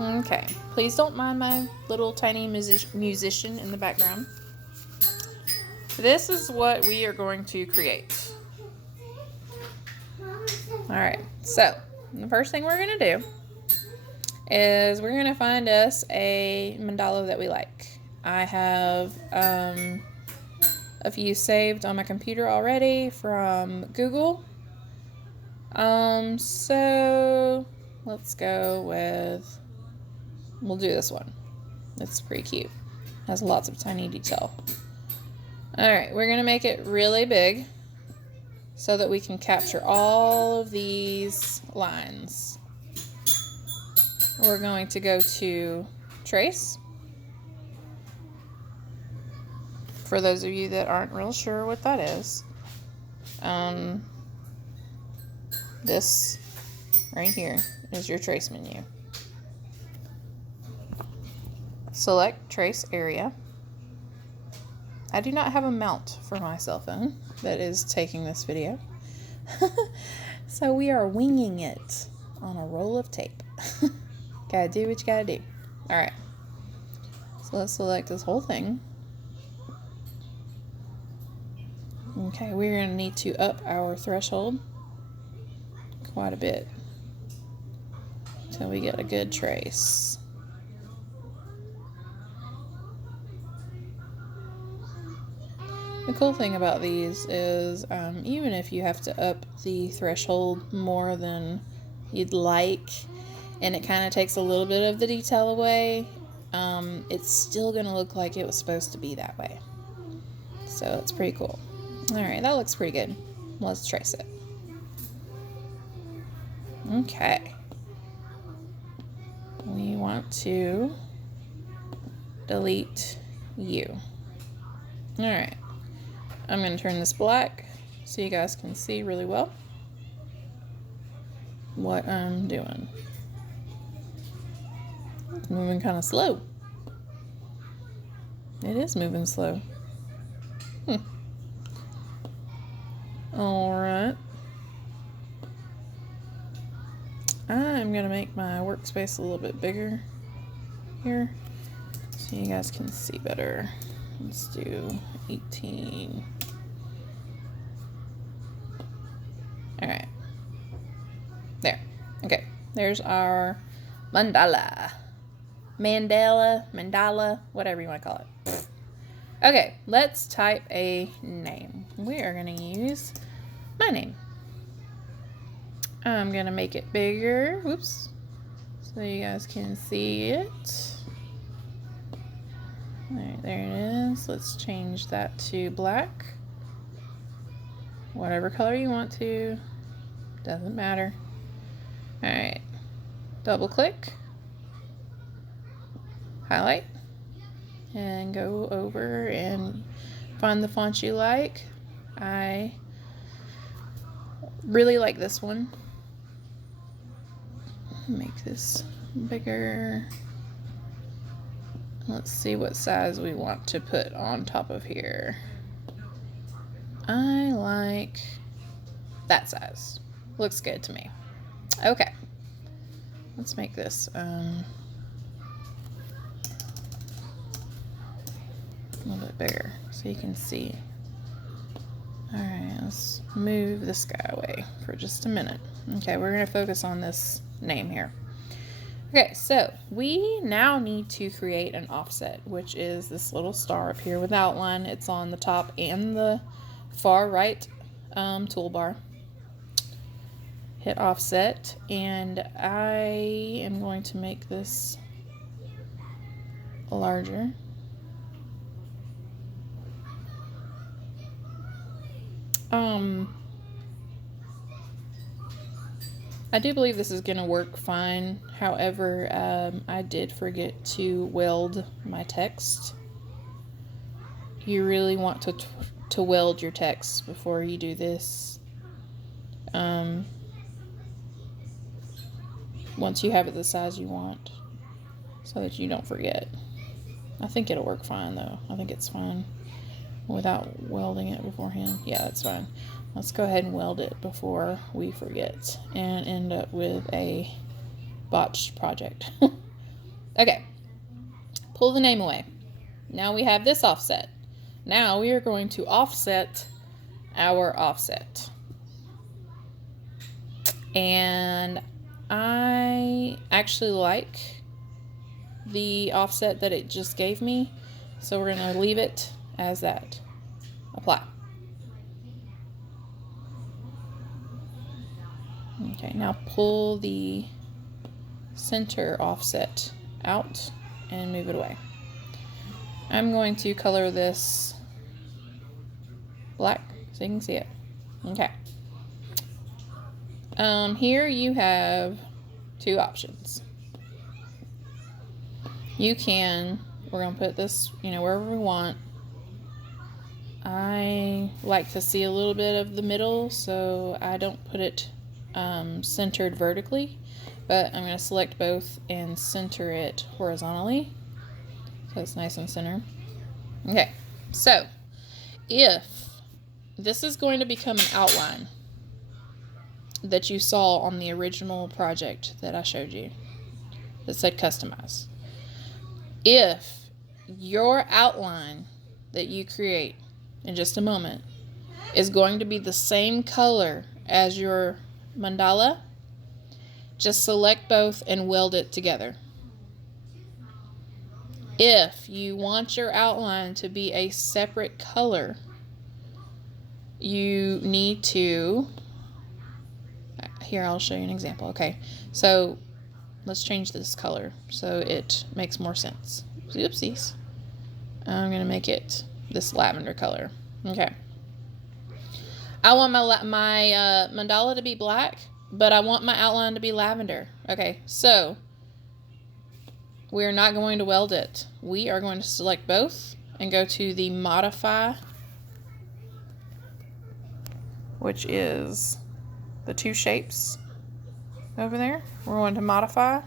Okay, please don't mind my little tiny musician in the background. This is what we are going to create. Alright, so the first thing we're going to do is we're going to find us a mandala that we like. I have a few saved on my computer already from Google. So let's go with, we'll do this one. It's pretty cute. Has lots of tiny detail. Alright, we're going to make it really big so that we can capture all of these lines. We're going to go to Trace. For those of you that aren't real sure what that is, this right here is your Trace menu. Select Trace area. I do not have a mount for my cell phone that is taking this video. So we are winging it on a roll of tape. Gotta do what you gotta do. Alright. So let's select this whole thing. Okay, we're going to need to up our threshold quite a bit until we get a good trace. The cool thing about these is even if you have to up the threshold more than you'd like, and it kind of takes a little bit of the detail away, it's still going to look like it was supposed to be that way. So it's pretty cool. Alright, that looks pretty good. Let's trace it. Okay. We want to delete you. Alright. I'm going to turn this black so you guys can see really well what I'm doing. It's moving kind of slow. It is moving slow. Alright. I'm going to make my workspace a little bit bigger here so you guys can see better. Let's do 18. Alright. There. Okay. There's our mandala. Mandala, whatever you want to call it. Okay, let's type a name. We are going to use my name. I'm going to make it bigger. Whoops. So you guys can see it. Alright, there it is. Let's change that to black. Whatever color you want to. Doesn't matter. Alright. Double click. Highlight. And go over and find the font you like. I really like this one. Make this bigger. Let's see what size we want to put on top of here. I like that size. Looks good to me. Okay. Let's make this a little bit bigger so you can see. Alright, let's move this guy away for just a minute. Okay, we're going to focus on this name here. Okay, so we now need to create an offset, which is this little star up here with outline. It's on the top and the far right toolbar. Hit offset, and I am going to make this larger. I do believe this is going to work fine. However, I did forget to weld my text. You really want to weld your text before you do this. Once you have it the size you want, so that you don't forget. I think it'll work fine though. I think it's fine without welding it beforehand. Yeah, that's fine. Let's go ahead and weld it before we forget and end up with a botched project. Okay, pull the name away. Now we have this offset. Now we are going to offset our offset. And I actually like the offset that it just gave me, so we're going to leave it as that. Apply. Okay, now pull the center offset out and move it away. I'm going to color this black so you can see it. Okay. Here you have two options. We're going to put this, wherever we want. I like to see a little bit of the middle, so I don't put it centered vertically, but I'm going to select both and center it horizontally so it's nice and center. Okay, so if this is going to become an outline that you saw on the original project that I showed you that said customize, if your outline that you create in just a moment is going to be the same color as your mandala, just select both and weld it together. If you want your outline to be a separate color, you need to, here I'll show you an example. Okay, so let's change this color so it makes more sense. Oopsies. I'm going to make it this lavender color. Okay. I want my mandala to be black, but I want my outline to be lavender. Okay, so we're not going to weld it. We are going to select both and go to the modify, which is the two shapes over there. We're going to modify,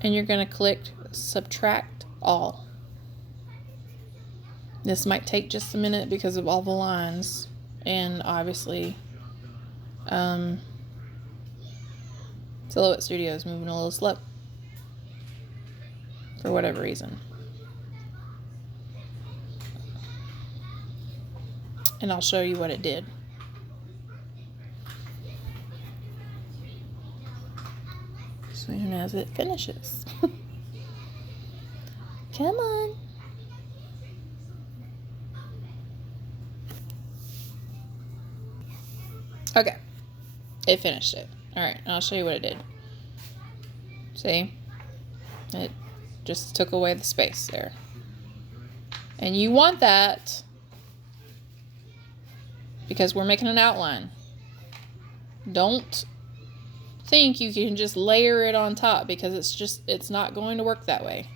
and you're going to click subtract all. This might take just a minute because of all the lines, and obviously Silhouette Studio is moving a little slow for whatever reason. And I'll show you what it did. As soon as it finishes. Come on. Okay. It finished it. Alright, and I'll show you what it did. See? It just took away the space there. And you want that because we're making an outline. Don't think you can just layer it on top, because it's not going to work that way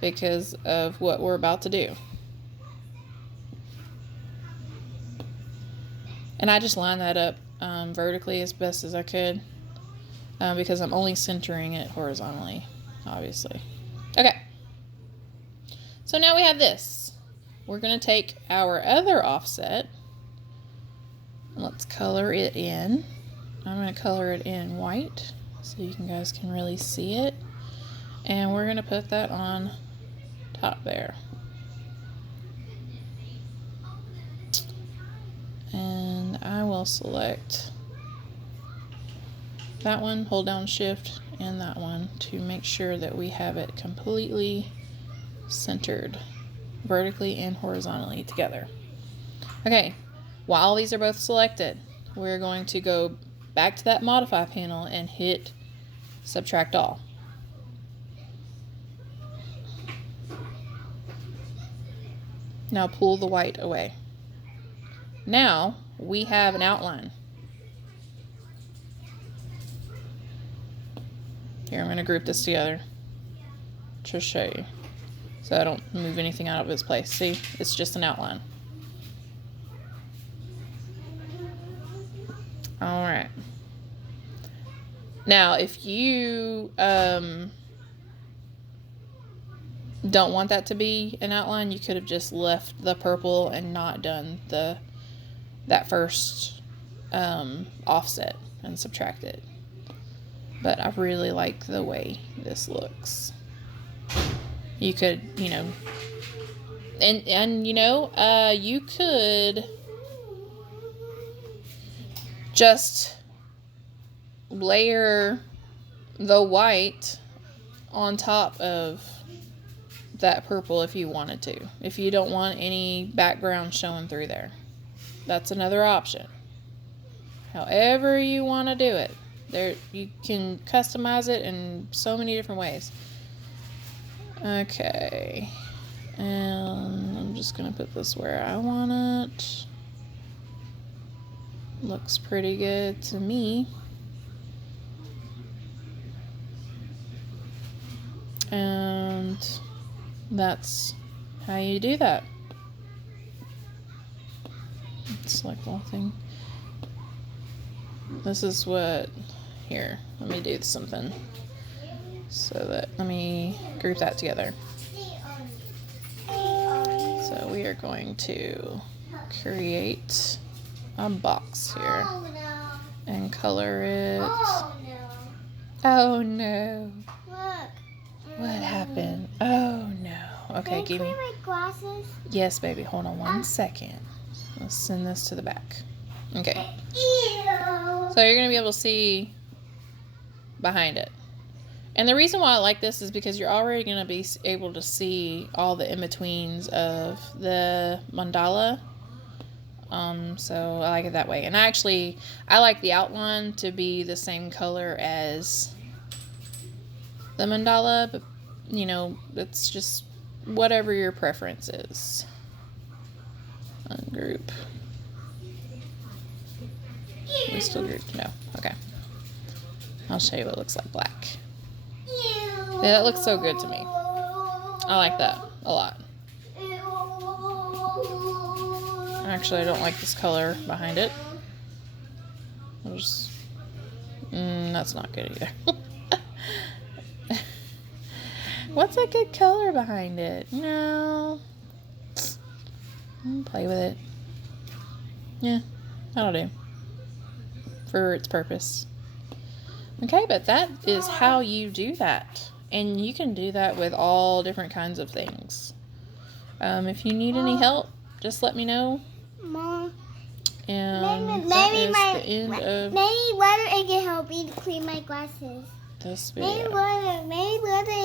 because of what we're about to do. And I just lined that up vertically as best as I could because I'm only centering it horizontally, obviously. Okay, so now we have this. We're going to take our other offset and let's color it in. I'm going to color it in white so you guys can really see it, and we're going to put that on top there. And I will select that one, hold down shift, and that one to make sure that we have it completely centered vertically and horizontally together. Okay, while these are both selected, we're going to go back to that modify panel and hit subtract all. Now pull the white away. Now we have an outline. Here, I'm going to group this together to show you so I don't move anything out of its place. See, it's just an outline. Alright. Now, if you don't want that to be an outline, you could have just left the purple and not done that first offset and subtract it. But I really like the way this looks. You could, you know, and you know, you could just layer the white on top of that purple if you wanted to. If you don't want any background showing through there. That's another option. However you want to do it. There, you can customize it in so many different ways. Okay. And I'm just going to put this where I want it. Looks pretty good to me. And that's how you do that. Select the whole thing. This is what, here, let me do something. So that, let me group that together. So we are going to create a box here and color it. Oh no. Look. What happened? Oh no. Okay, give me. my glasses? Yes, baby. Hold on 1 second. Let's send this to the back. Okay. Ew. So you're going to be able to see behind it. And the reason why I like this is because you're already going to be able to see all the in-betweens of the mandala. So I like it that way. And I like the outline to be the same color as the mandala, but you know, it's just whatever your preference is. Ungroup. We still grouped? No. Okay. I'll show you what it looks like black. Yeah, that looks so good to me. I like that a lot. Actually, I don't like this color behind it. I'll just, that's not good either. What's a good color behind it? No. Play with it. Yeah, that'll do. For its purpose. Okay, but that is how you do that. And you can do that with all different kinds of things. If you need any help, just let me know. Mom. And that is the end of Maybe water can help me to clean my glasses. this video. Maybe water.